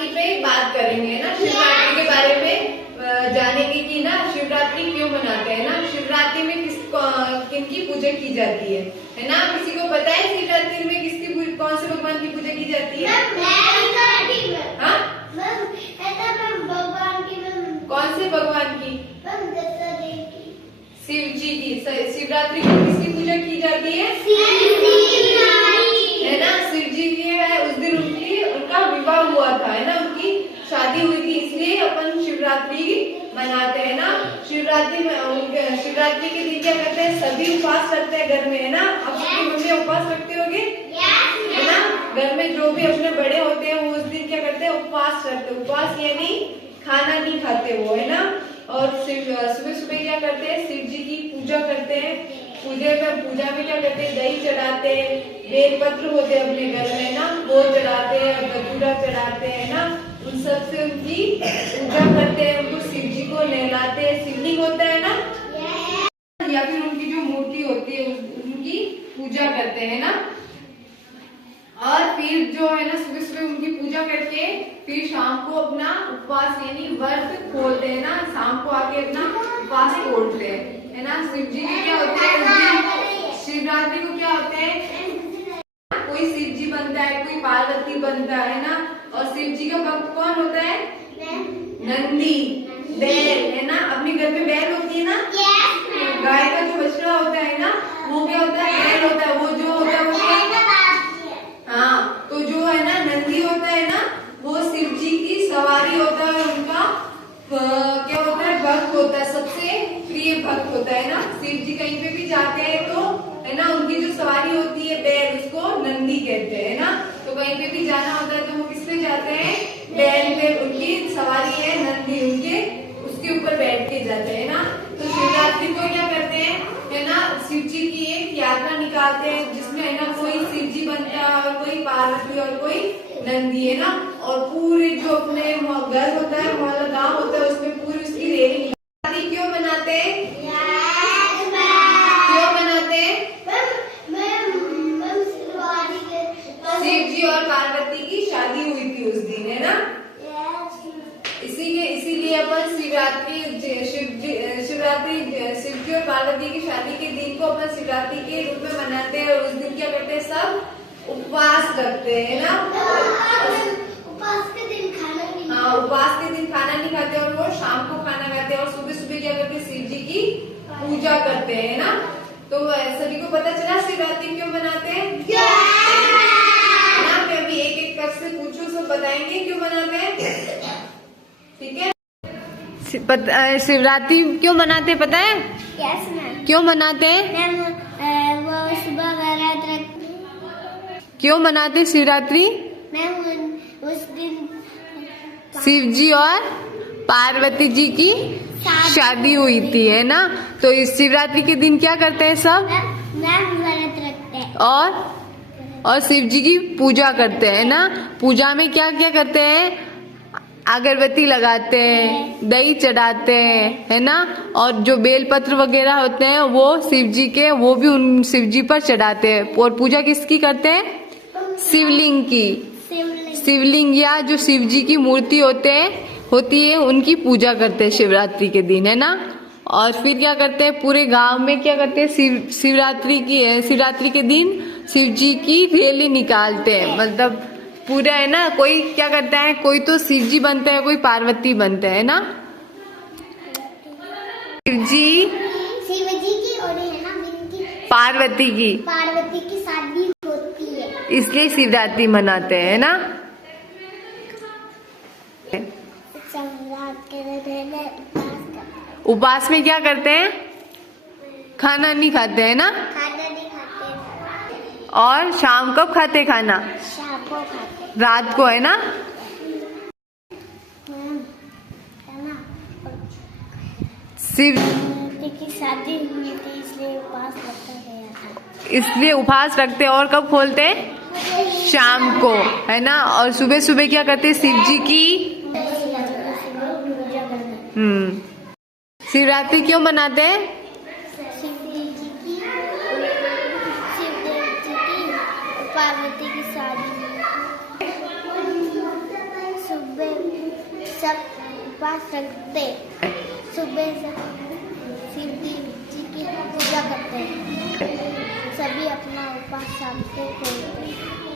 शिवरात्रि पे बात करेंगे ना, शिवरात्रि के बारे में जानेंगे कि ना शिवरात्रि क्यों मनाते हैं ना, शिवरात्रि में किनकी पूजा की जाती है ना। किसी को पता है शिवरात्रि में किसकी कौन से भगवान की पूजा की जाती है? हाँ, भगवान की। कौन से भगवान की? शिव जी की। शिवरात्रि में किसकी पूजा की जाती है? है ना, शिव जी की है। उस दिन उनका विवाह हुआ था, है ना, उनकी शादी हुई थी, इसलिए अपन शिवरात्रि मनाते हैं ना। शिवरात्रि के दिन क्या करते हैं? सभी उपवास रखते हैं घर में, है ना। अब सबकी मम्मी उपवास रखते होंगे, है ना। घर में जो भी अपने बड़े होते हैं वो उस दिन क्या करते हैं? उपवास रखते हैं। उपवास यानी खाना नहीं खाते वो, है ना। और सुबह सुबह क्या करते हैं? शिव जी की पूजा करते हैं। पूजा में क्या करते हैं? दही चढ़ाते हैं, बेलपत्र होते हैं अपने घर में ना, वो चढ़ाते हैं, धतूरा चढ़ाते हैं ना। उन सब से उनकी पूजा करते हैं, उनको शिव जी को नहलाते हैं। शिवलिंग होता है ना, या फिर उनकी जो मूर्ति होती है उनकी पूजा करते हैं ना। और फिर जो है ना सुबह सुबह उनकी पूजा करके फिर शाम को अपना उपवास यानी व्रत खोलते हैं ना। शाम को आके अपना उपवास तोड़ते हैं, है ना। शिव जी के क्या होते हैं? शिवरात्रि को क्या होते हैं? कोई शिव जी बनता है, कोई पार्वती बनता है ना। और शिव जी का भक्त कौन होता है? नंदी, बैल, है ना। अपने घर में बैल होती है ना, गाय का जो बछड़ा होता है ना, वो क्या होता है? बैल होता है। वो जो होता है वो हाँ, तो जो है ना नंदी होता है ना, वो शिव जी की सवारी होता है। उनका क्या होता है? भक्त होता है, सबसे प्रिय भक्त होता है ना। शिव जी कहीं पे भी जाते हैं तो है ना, उनकी जो सवारी होती है बैल, उसको नंदी कहते हैं ना। तो कहीं पे भी जाना होता है तो वो किस पे जाते हैं? बैल पे। उनकी सवारी है नंदी, उनके उसके ऊपर बैठ के जाते हैं ना। तो शिवरात्रि को क्या करते हैं, है ना, शिव जी की एक यात्रा निकालते हैं, जिसमें है ना कोई शिव जी बनता है और कोई पार्वती और कोई नंदी, है ना। और पूरे जो अपने घर होता है, मोहल्ला गांव होता है, उसमें पूरी उसकी रैली। क्यों मनाते हैं? क्यों मनाते हैं? शिव जी और पार्वती की शादी हुई थी उस दिन, है ना। इसीलिए अपन शिवरात्रि शिव जी और पार्वती की शादी के दिन को अपन शिवरात्रि के रूप में मनाते हैं। और उस दिन क्या करते हैं? सब उपवास रखते हैं ना। उपवास के दिन खाना नहीं। हाँ, उपवास के दिन खाना नहीं खाते और वो शाम को खाना खाते हैं। और सुबह सुबह क्या करते हैं? शिव जी की पूजा करते हैं ना। तो सभी को पता चला शिवरात्रि क्यों मनाते हैं ना। मैं अभी एक एक पक्ष से पूछूं, सब बताएंगे क्यों मनाते हैं, ठीक है। शिवरात्रि क्यों मनाते हैं पता है? Yes ma'am. क्यों मनाते हैं? मैम वो सुबह व्रत रख। क्यों मनाते हैं शिवरात्रि? मैम उस दिन शिव जी और पार्वती जी की शादी हुई थी, है ना। तो इस शिवरात्रि के दिन क्या करते हैं सब? मैम व्रत रखते हैं और शिव जी की पूजा करते हैं ना। पूजा में क्या क्या करते हैं? अगरबत्ती लगाते हैं, दही चढ़ाते हैं, है ना। और जो बेलपत्र वगैरह होते हैं वो शिव जी के, वो भी उन शिव जी पर चढ़ाते हैं। और पूजा किसकी करते हैं? शिवलिंग की। शिवलिंग या जो शिव जी की मूर्ति होती है उनकी पूजा करते हैं शिवरात्रि के दिन, है ना। और फिर क्या करते हैं? पूरे गांव में क्या करते हैं? शिवरात्रि के दिन शिव जी की रैली निकालते हैं। मतलब पूरा, है ना। कोई क्या करता है? कोई तो शिव जी बनता है, कोई पार्वती बनता है ना। शिव जी की और है ना पार्वती की शादी होती है, इसलिए शिवरात्रि मनाते हैं ना। उपवास में क्या करते हैं? खाना नहीं खाते हैं ना। खाना नहीं खाते। और शाम कब खाते खाना? शाम को खाते। रात को, है ना। शिव की शादी हुई थी इसलिए उपवास रखा गया था। इसलिए उपवास रखते हैं। और कब खोलते हैं? शाम को, है ना। और सुबह सुबह क्या करते हैं? शिव जी की शिवरात्रि क्यों मनाते हैं? शिवदेव जी की पार्वती की शादी सब उपवास रखते, सुबह से शिव जी की पूजा करते हैं, सभी अपना उपवास शाम को खोलते हैं।